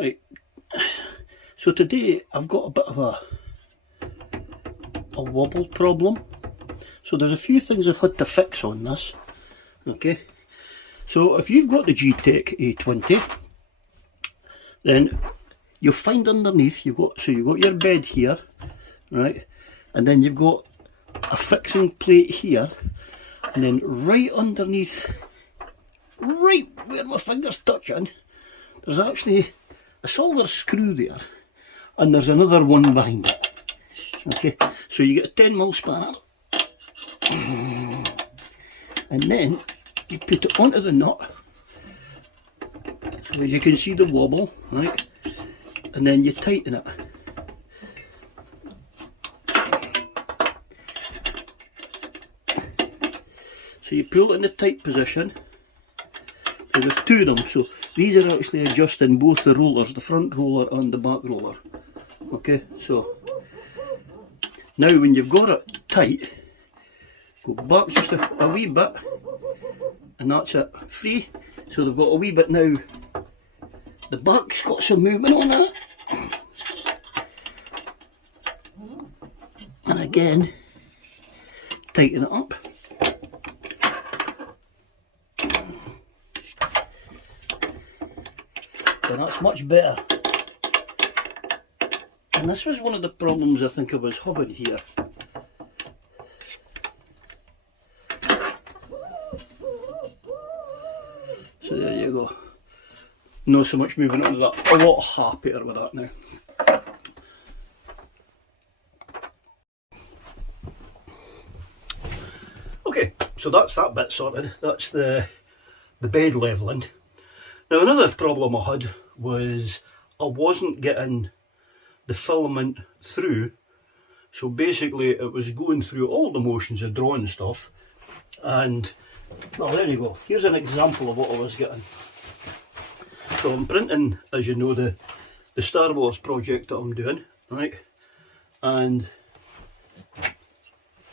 Right, so today I've got a bit of a wobble problem. So there's a few things I've had to fix on this. Okay, so if you've got the geetech A20, then you'll find underneath you've got your bed here, right, and then you've got a fixing plate here, and then right underneath, right where my finger's touching, there's actually a silver screw there, and there's another one behind it. Okay, so you get a 10mm spanner, and then you put it onto the nut, so as you can see the wobble, right, and then you tighten it. So you pull it in the tight position. So there's two of them, so these are actually adjusting both the rollers, the front roller and the back roller. Okay, so now when you've got it tight, go back just a wee bit, and that's it, free. So they've got a wee bit now, the back's got some movement on it. And again, tighten it up. And that's much better. And this was one of the problems I think I was having here. So there you go. Not so much moving on with that. A lot happier with that now. Okay, so that's that bit sorted. That's the bed levelling. Now another problem I had was I wasn't getting the filament through, so basically it was going through all the motions of drawing stuff, and well, there you go, here's an example of what I was getting. So I'm printing, as you know, the Star Wars project that I'm doing, right, and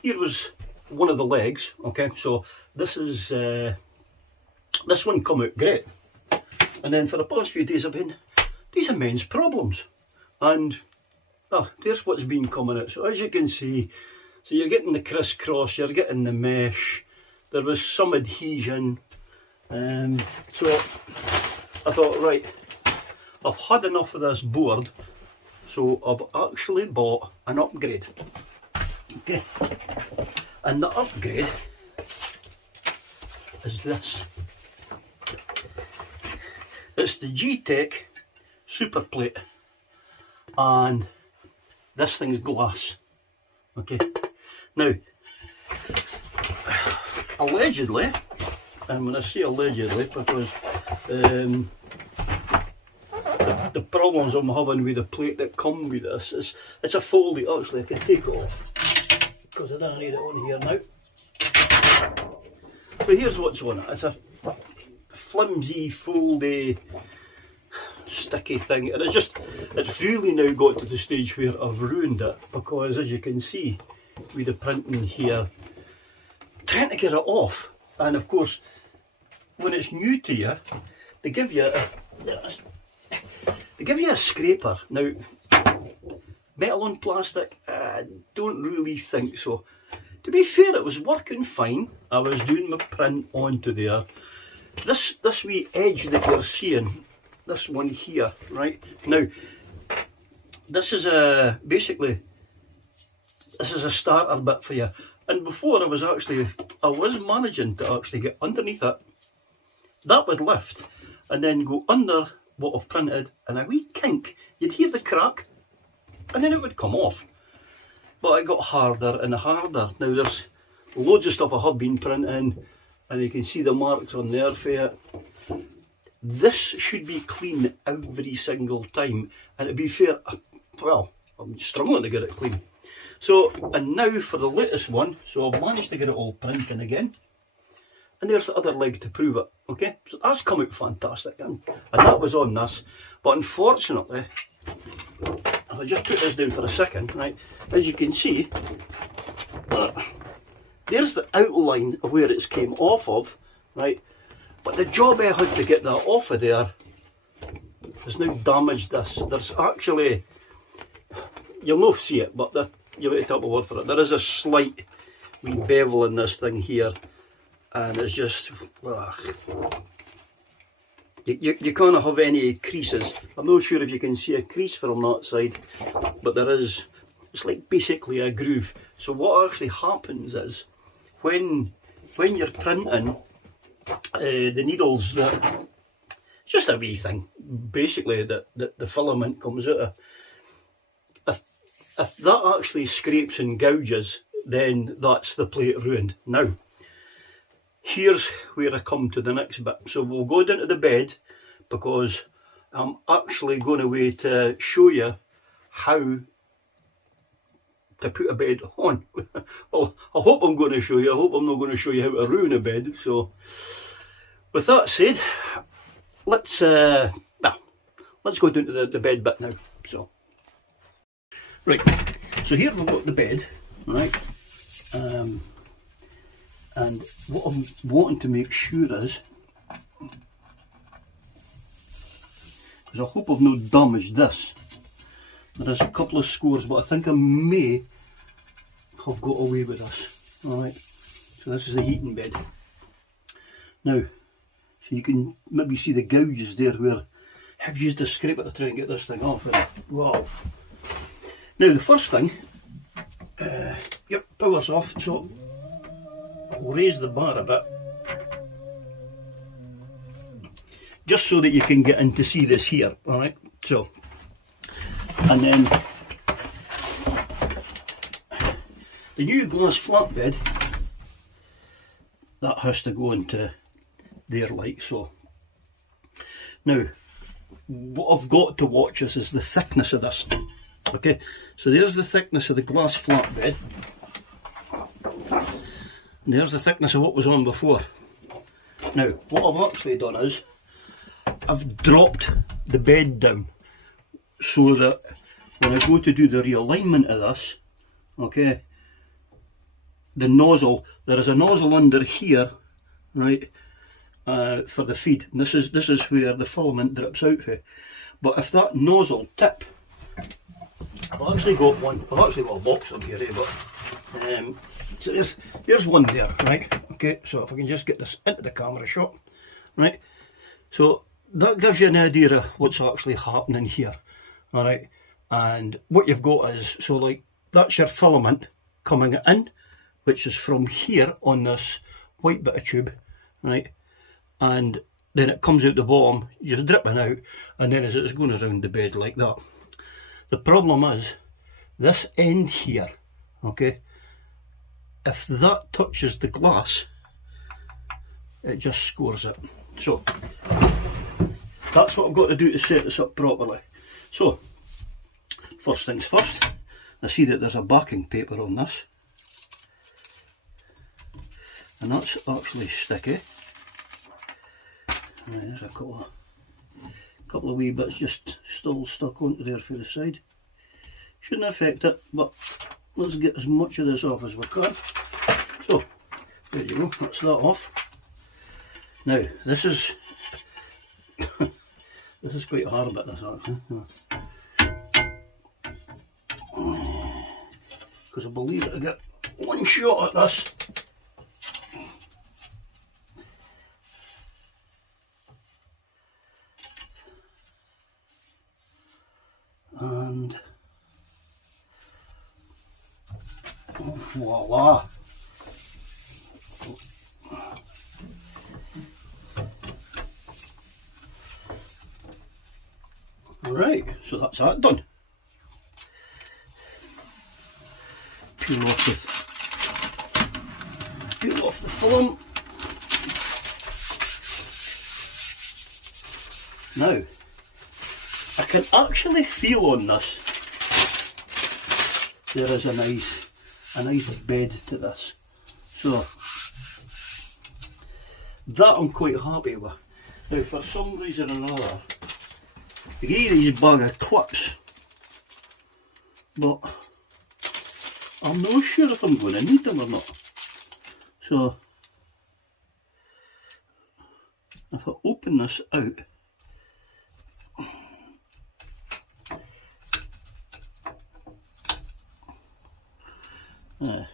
here was one of the legs. Okay, so this is this one come out great. And then for the past few days I've been these immense problems, and there's what's been coming out. So as you can see, so you're getting the crisscross, you're getting the mesh, there was some adhesion, so I thought, right, I've had enough of this board, so I've actually bought an upgrade. Okay, and the upgrade is this. It's the geetech super plate, and this thing's glass. Okay, now allegedly, and when I say allegedly, because the problems I'm having with the plate that come with this is it's a foldy. Actually I can take it off because I don't need it on here now. But here's what's on it. It's a flimsy, foldy, sticky thing, and it's really now got to the stage where I've ruined it, because as you can see with the printing here, trying to get it off, and of course when it's new to you, they give you a scraper. Now metal on plastic, I don't really think so. To be fair, it was working fine. I was doing my print onto there. This wee edge that you're seeing, this one here, right now, this is basically this is a starter bit for you. And before I was managing to actually get underneath it. That would lift and then go under what I've printed, and a wee kink, you'd hear the crack, and then it would come off. But it got harder and harder. Now there's loads of stuff I have been printing, and you can see the marks on there for it. This should be clean every single time, and to be fair, well, I'm struggling to get it clean. So, and now for the latest one, so I've managed to get it all printing again, and there's the other leg to prove it. Okay, so that's come out fantastic, and that was on this. But unfortunately, if I just put this down for a second, right, as you can see, there's the outline of where it's came off of, right? But the job I had to get that off of there has now damaged this. There's actually, you'll not see it, but you have to take my word for it, there is a slight wee bevel in this thing here, and it's just, you can't have any creases. I'm not sure if you can see a crease from that side, but there is, it's like basically a groove. So what actually happens is, when you're printing, the needles, that just a wee thing, basically, that the filament comes out of. If that actually scrapes and gouges, then that's the plate ruined. Now, here's where I come to the next bit. So we'll go down to the bed, because I'm actually going away to show you how to put a bed on. Well, I hope I'm going to show you. I hope I'm not going to show you how to ruin a bed. So, with that said, let's go down to the bed bit now. So, right. So here we've got the bed, right? And what I'm wanting to make sure is, because I hope I've not damaged this. There's a couple of scores, but I think I may have got away with this. Alright, so this is the heating bed. Now, so you can maybe see the gouges there where I've used a scraper to try and get this thing off. Wow. Now the first thing, yep, power's off, so I'll raise the bar a bit, just so that you can get in to see this here, alright? So, and then the new glass flatbed, that has to go into there like so. Now, what I've got to watch is the thickness of this. Okay, so there's the thickness of the glass flatbed. And there's the thickness of what was on before. Now, what I've actually done is, I've dropped the bed down, so that when I go to do the realignment of this, okay, the nozzle, there is a nozzle under here, right, for the feed. And this is where the filament drips out for. But if that nozzle tip, I've actually got a box on here, but so there's one there, right? Okay, so if I can just get this into the camera shot, right? So that gives you an idea of what's actually happening here, all right? And what you've got is, so like, that's your filament coming in, which is from here on this white bit of tube, right? And then it comes out the bottom, just dripping out, and then as it's going around the bed like that. The problem is, this end here, okay, if that touches the glass, it just scores it. So, that's what I've got to do to set this up properly. So, first things first, I see that there's a backing paper on this, and that's actually sticky. And there's a couple of wee bits just still stuck onto there for the side. Shouldn't affect it, but let's get as much of this off as we can. So, there you go, that's that off. Now, this is this is quite a hard bit, this actually. Because I believe I get one shot at this. And voila! Right, so that's that done. Peel off the film. Now, I can actually feel on this there is a nice bed to this. So that I'm quite happy with. Now for some reason or another, I gave these bag of clips, but I'm not sure if I'm going to need them or not. So if I open this out, Well,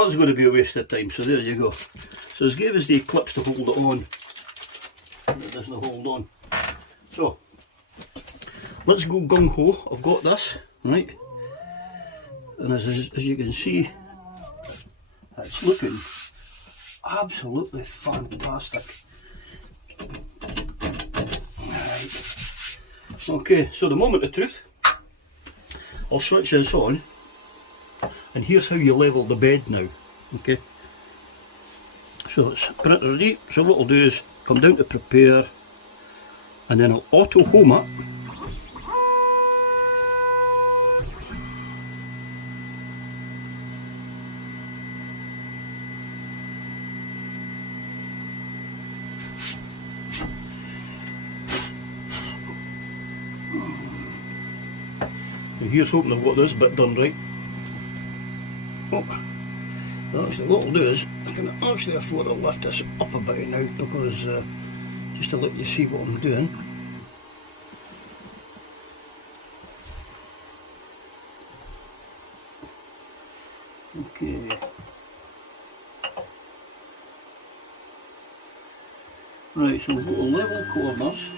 that's going to be a waste of time, so there you go. So it's gave us the clips to hold it on. It doesn't hold on. So, let's go gung-ho. I've got this, right? And as you can see, it's looking absolutely fantastic. Right. Okay, so the moment of truth. I'll switch this on. And here's how you level the bed now, okay? So it's printer ready, so what I'll do is come down to prepare, and then I'll auto home it. And here's hoping I've got this bit done right. Oh, actually what I'll do is, I can actually afford to lift this up a bit now, because just to let you see what I'm doing. Okay. Right, so we've got a level corners.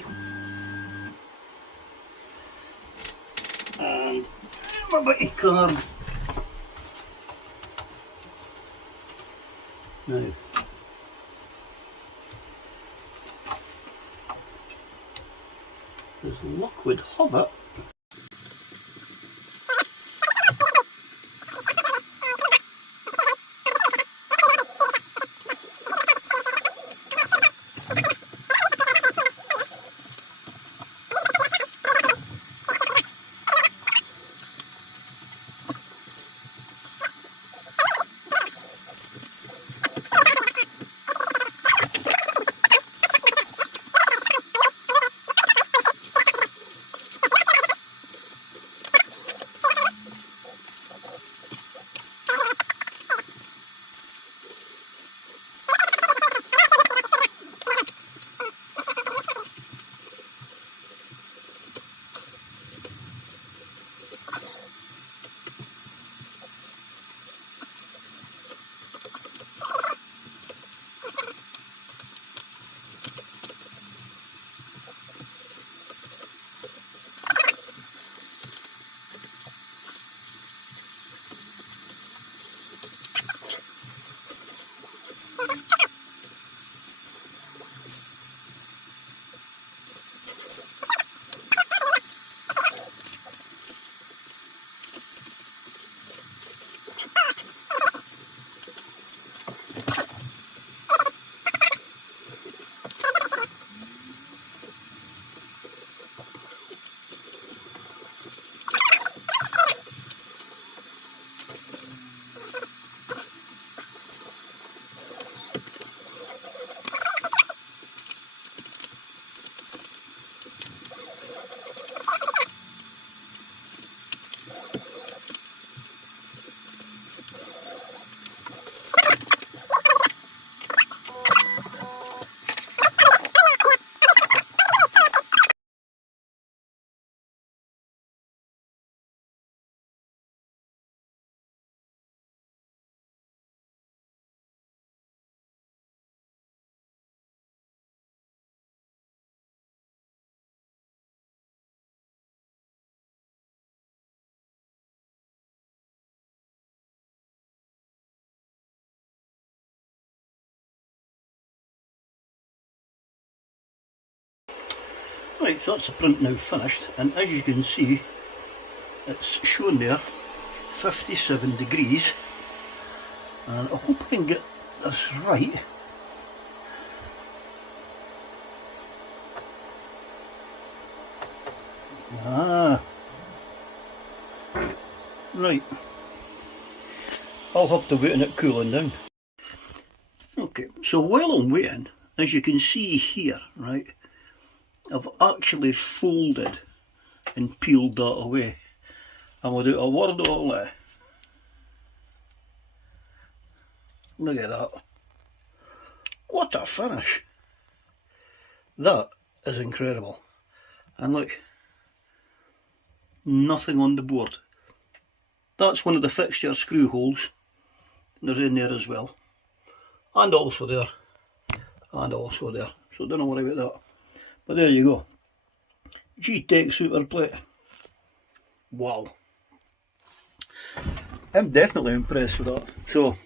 And my bitty card. Now, there's liquid hover. Right, so that's the print now finished, and as you can see, it's shown there 57 degrees, and I hope I can get this right. Right, I'll have to wait on it cooling down. Okay, so while I'm waiting, as you can see here, right, I've actually folded and peeled that away, and without a word of it, look at that. What a finish! That is incredible. And look, nothing on the board. That's one of the fixture screw holes. There's in there as well. And also there. And also there. So don't worry about that. But there you go. geetech super plate. Wow. I'm definitely impressed with that. So,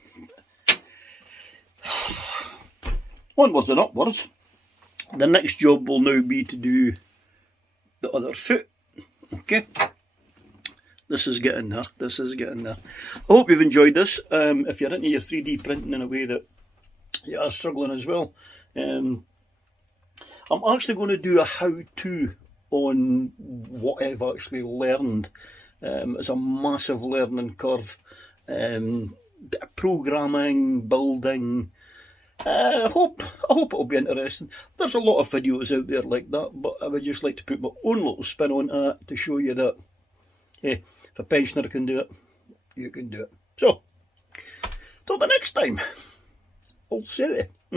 onwards and upwards. The next job will now be to do the other foot. Okay. This is getting there. This is getting there. I hope you've enjoyed this. If you're into your 3D printing in a way that you are struggling as well, I'm actually going to do a how-to on what I've actually learned. It's a massive learning curve. Bit of programming, building. I hope it'll be interesting. There's a lot of videos out there like that, but I would just like to put my own little spin on it to show you that, hey, if a pensioner can do it, you can do it. So, till the next time, I'll see you.